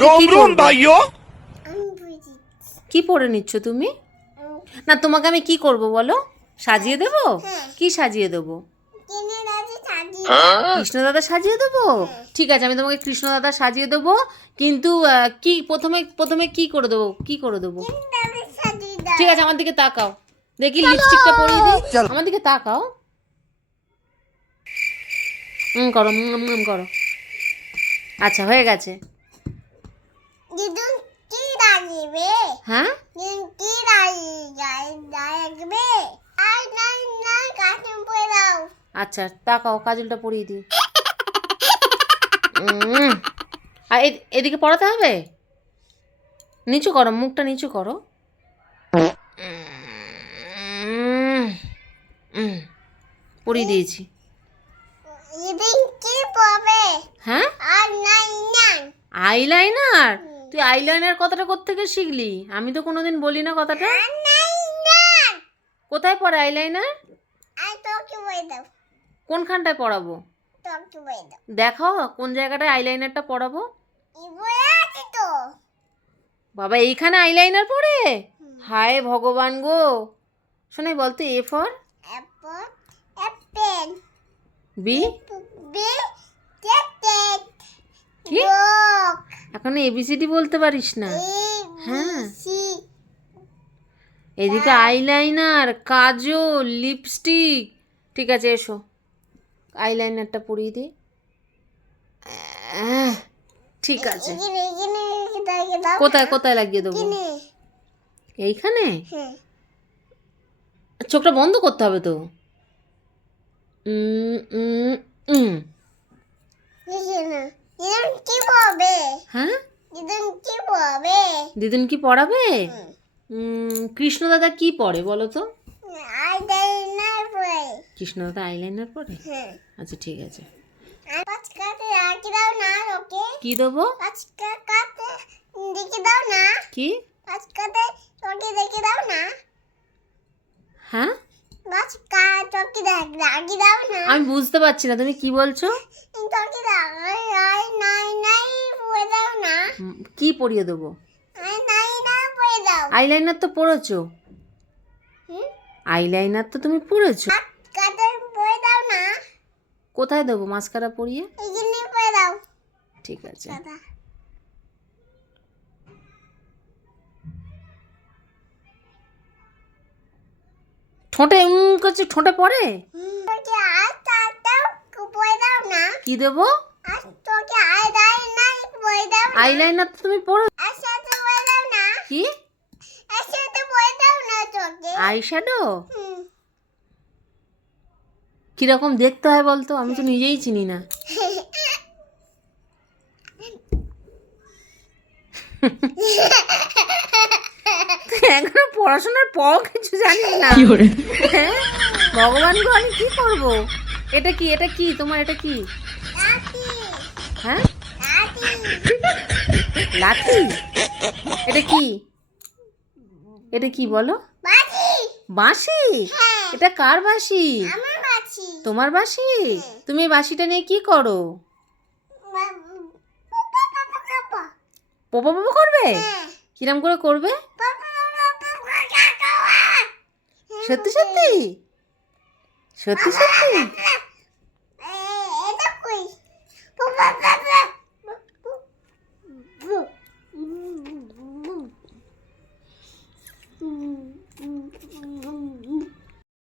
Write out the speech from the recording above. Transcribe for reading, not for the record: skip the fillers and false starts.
रोम रोम भाइयों কি পরে নিচ্ছ তুমি? না তোমাকে আমি কি করব বলো? সাজিয়ে দেব? কি সাজিয়ে দেব? কৃষ্ণ দাদা সাজিয়ে দেবো? ঠিক আছে, আমি তোমাকে কৃষ্ণ দাদা সাজিয়ে দেবো, কিন্তু কি প্রথমে প্রথমে কি করে দেবো? কি করে দেবো? ঠিক আছে, আমার দিকে তাকাও, দেখি লিপস্টিকটা পরিয়ে দিই। আমার দিকে তাকাও, করো করো। আচ্ছা, হয়ে গেছে। হ্যাঁ, আচ্ছা তাকাও, কাজলটা পরিয়ে দিই। আর এদিকে পড়াতে হবে। নিচু করো, মুখটা নিচু করো। পরিয়ে দিয়েছি। হ্যাঁ, আইলাইনার? তুই আইলাইনার কথাটা কোত্থেকে শিখলি? আমি তো কোনোদিন বলি না কথাটা। কোথায় পড়ে আইলাইনার? কোনখানটায় পড়াবো? দেখাও কোন জায়গাটায় আইলাইনারটা পড়াবো। বাবা, এইখানে আইলাইনার পড়ে? হায় ভগবান গো। শোনাই বলতো, এ ফর বি। কি এখন এবিসিডি বলতে পারিস না? হ্যাঁ, এদিকে আইলাইনার, কাজল, লিপস্টিক। ঠিক আছে, এসো আইলাইনারটা পরিয়ে দিই। ঠিক আছে, কোথায় কোথায় লাগিয়ে দেবো? এইখানে? চোখটা বন্ধ করতে হবে তো। হ্যাঁ, দিদুন কি পড়াবে? কৃষ্ণ দাদা কি পড়ে বলো তো? কৃষ্ণ দাদা আইলাইনার পড়ে? আচ্ছা ঠিক আছে। কি দেবো? কি? হ্যাঁ, আমি বুঝতে পারছি না তুমি কি বলছো। কি পরিয়ে দেবো? আইলাইনার তো পড়েছো। আইলাইনার তো তুমি পড়েছো। কোথায় দেবো মাস্কারা পরিয়ে? ঠিক আছে। ঠোঁটে করছে, ঠোঁটে পড়ে? কি দেবো? আইলাইনার তো তুমি পড়ো। কি আইশ্যাডো? কিরকম দেখতে হয় বলতো? আমি তো নিজেই চিনি না। এখনো পড়াশোনার পর কিছু জানিস না? হ্যাঁ, ভগবান গো, আমি কি করব? এটা কি, এটা কি তোমার, এটা কি? হ্যাঁ, লাঠি? এটা কি, এটা কি বলো? বাঁশি? এটা কার বাঁশি? তোমার বাঁশি? তুমি এই বাঁশিটা নিয়ে কি করো? পোপা পোপা করবে? কিরম করে করবে? সত্যি সত্যি? সত্যি সত্যি?